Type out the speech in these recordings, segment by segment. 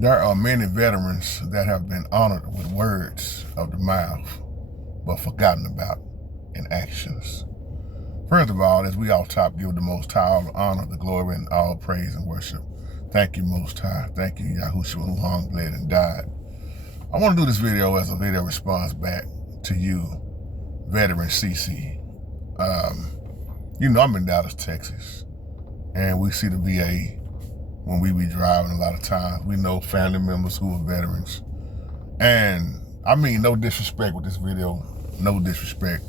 There are many veterans that have been honored with words of the mouth, but forgotten about in actions. First of all, as we all top give the Most High all the honor, the glory, and all praise and worship. Thank you, Most High. Thank you, Yahushua, who hung, bled, and died. I want to do this video as a video response back to you, veteran CC. You know I'm in Dallas, Texas, and we see the VA when we be driving a lot of times. We know family members who are veterans. And I mean no disrespect with this video, no disrespect,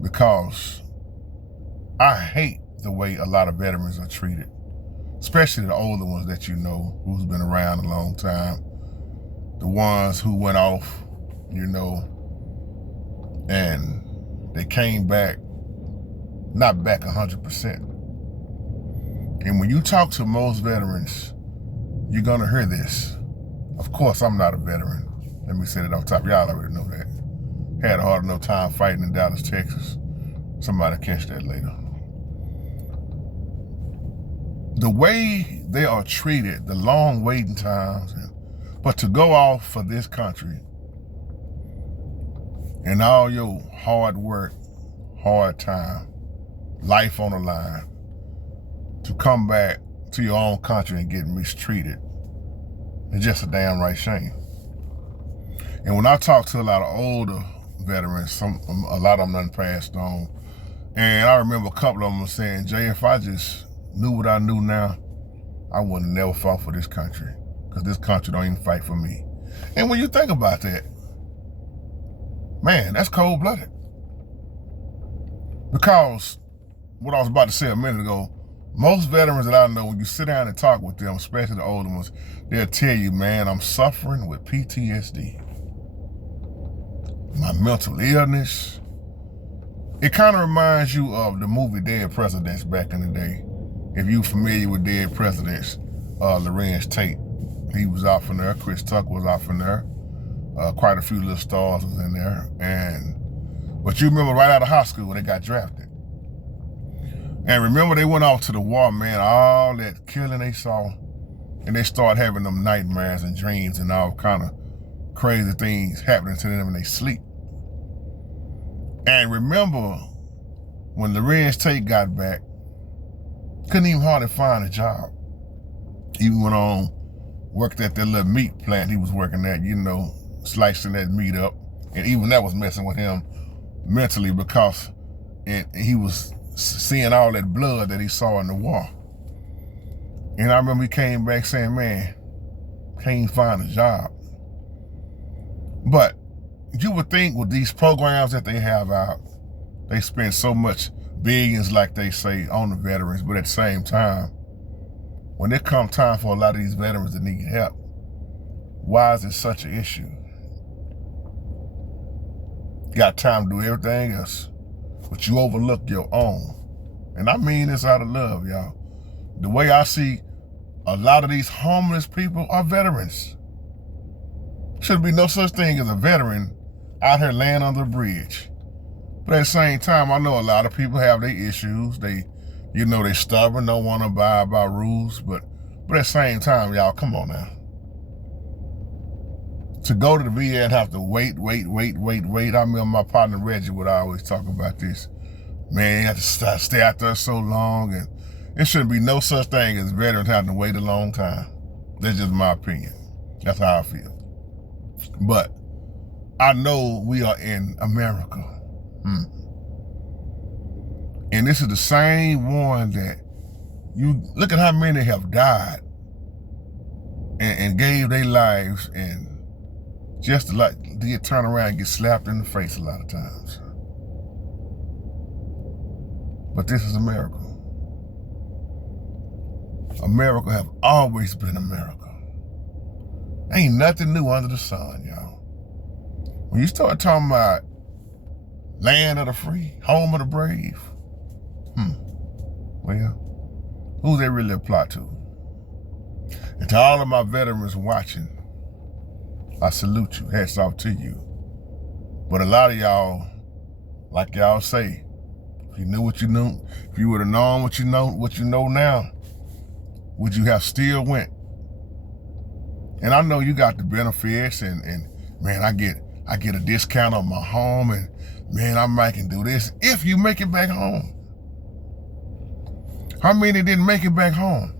because I hate the way a lot of veterans are treated, especially the older ones that you know, who's been around a long time, the ones who went off, you know, and they came back, not back 100%. And when you talk to most veterans, you're gonna hear this. Of course, I'm not a veteran. Let me say that off top. Y'all already know that. Had a hard enough time fighting in Dallas, Texas. Somebody catch that later. The way they are treated, the long waiting times, but to go off for this country and all your hard work, hard time, life on the line, to come back to your own country and get mistreated, it's just a damn right shame. And when I talk to a lot of older veterans, a lot of them done passed on, and I remember a couple of them were saying, Jay, if I just knew what I knew now, I would have never fought for this country, because this country don't even fight for me. And when you think about that, man, that's cold-blooded. Because what I was about to say a minute ago, most veterans that I know, when you sit down and talk with them, especially the older ones, they'll tell you, man, I'm suffering with PTSD. My mental illness. It kind of reminds you of the movie Dead Presidents back in the day. If you're familiar with Dead Presidents, Larenz Tate, he was out from there. Chris Tucker was out from there. Quite a few little stars was in there. But you remember right out of high school when they got drafted. And remember they went off to the war, man, all that killing they saw, and they started having them nightmares and dreams and all kind of crazy things happening to them in their sleep. And remember when Larenz Tate got back, couldn't even hardly find a job. He went on, worked at that little meat plant he was working at, you know, slicing that meat up. And even that was messing with him mentally, because he was seeing all that blood that he saw in the war. And I remember he came back saying, man, can't find a job. But you would think with these programs that they have out, they spend so much billions, like they say, on the veterans, but at the same time, when it comes time for a lot of these veterans that need help, why is it such an issue? Got time to do everything else, but you overlook your own. And I mean this out of love, y'all. The way I see a lot of these homeless people are veterans. Should be no such thing as a veteran out here laying under a bridge. But at the same time, I know a lot of people have their issues. They stubborn, don't want to abide by rules. But at the same time, y'all, come on now. To go to the VA and have to wait. I remember my partner Reggie would always talk about this. Man, you have to stay out there so long, and it shouldn't be no such thing as veterans having to wait a long time. That's just my opinion. That's how I feel. But I know we are in America. And this is the same one that you look at how many have died and gave their lives, and just to get turned around and get slapped in the face a lot of times. But this is America. America have always been America. Ain't nothing new under the sun, y'all. When you start talking about land of the free, home of the brave, well, who they really apply to? And to all of my veterans watching, I salute you, hats off to you. But a lot of y'all, like y'all say, if you knew what you knew, if you would have known what you know now, would you have still went And I know you got the benefits and man, I get a discount on my home and man, I might can do this if you make it back home. How many didn't make it back home?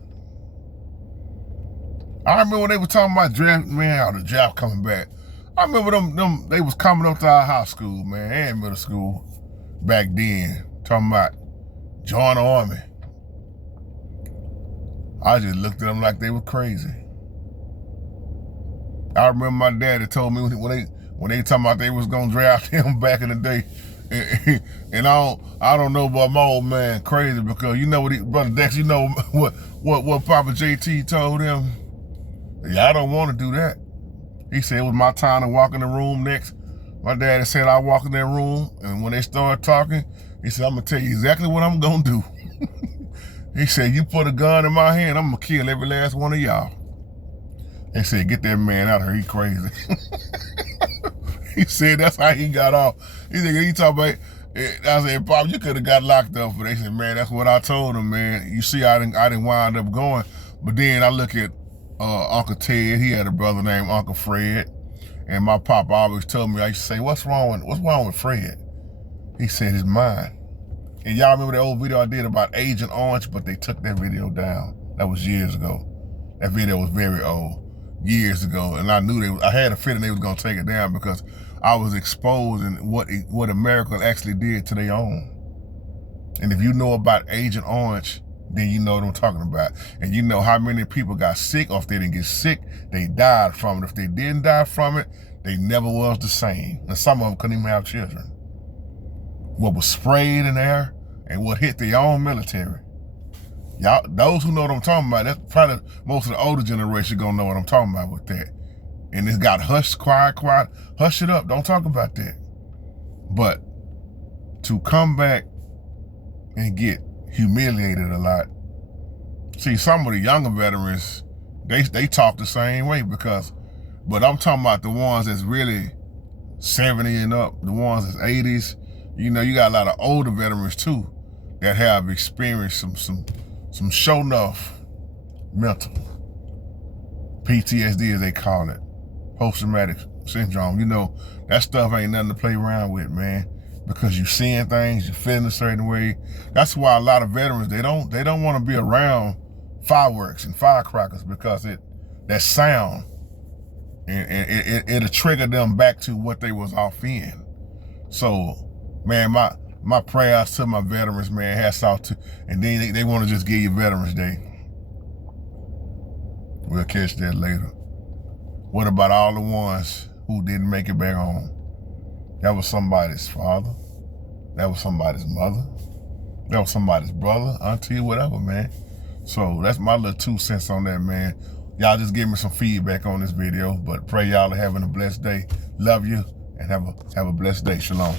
I remember when they were talking about draft, man, how the draft coming back. I remember them they was coming up to our high school, man, and middle school back then, talking about join the army. I just looked at them like they were crazy. I remember my daddy told me when they talking about they was gonna draft him back in the day, and I don't know about my old man crazy because you know what Brother Dex, you know what Papa JT told him. Yeah, I don't want to do that. He said it was my time to walk in the room next. My daddy said I walk in that room, and when they started talking, he said I'm gonna tell you exactly what I'm gonna do. He said you put a gun in my hand, I'm gonna kill every last one of y'all. They said, get that man out of here, he crazy. He said that's how he got off. He said, he talking about, I said, Pop, you could have got locked up. But they said, man, that's what I told him, man. You see, I didn't wind up going. But then I look at Uncle Ted, he had a brother named Uncle Fred. And my pop always told me, I used to say, what's wrong with Fred? He said, his mind. And y'all remember the old video I did about Agent Orange, but they took that video down. That was years ago. That video was very old. Years ago, and I knew I had a feeling they was gonna take it down because I was exposing what America actually did to their own. And if you know about Agent Orange, then you know what I'm talking about. And you know how many people got sick, or if they didn't get sick, they died from it. If they didn't die from it, they never was the same. And some of them couldn't even have children. What was sprayed in there and what hit their own military. Y'all, those who know what I'm talking about, that's probably most of the older generation gonna know what I'm talking about with that. And it's got hushed, quiet, hush it up, don't talk about that. But to come back and get humiliated a lot. See, some of the younger veterans, they talk the same way but I'm talking about the ones that's really 70 and up, the ones that's 80s. You know, you got a lot of older veterans too that have experienced some show enough mental PTSD, as they call it, post-traumatic syndrome. You know, that stuff ain't nothing to play around with, man, because you're seeing things, you're feeling a certain way. That's why a lot of veterans, they don't want to be around fireworks and firecrackers because that sound and it'll trigger them back to what they was off in. So, man, my prayers to my veterans, man, hats off to, and then they want to just give you Veterans Day. We'll catch that later. What about all the ones who didn't make it back home? That was somebody's father. That was somebody's mother. That was somebody's brother, auntie, whatever, man. So that's my little 2 cents on that, man. Y'all just give me some feedback on this video, but pray y'all are having a blessed day. Love you, and have a blessed day. Shalom.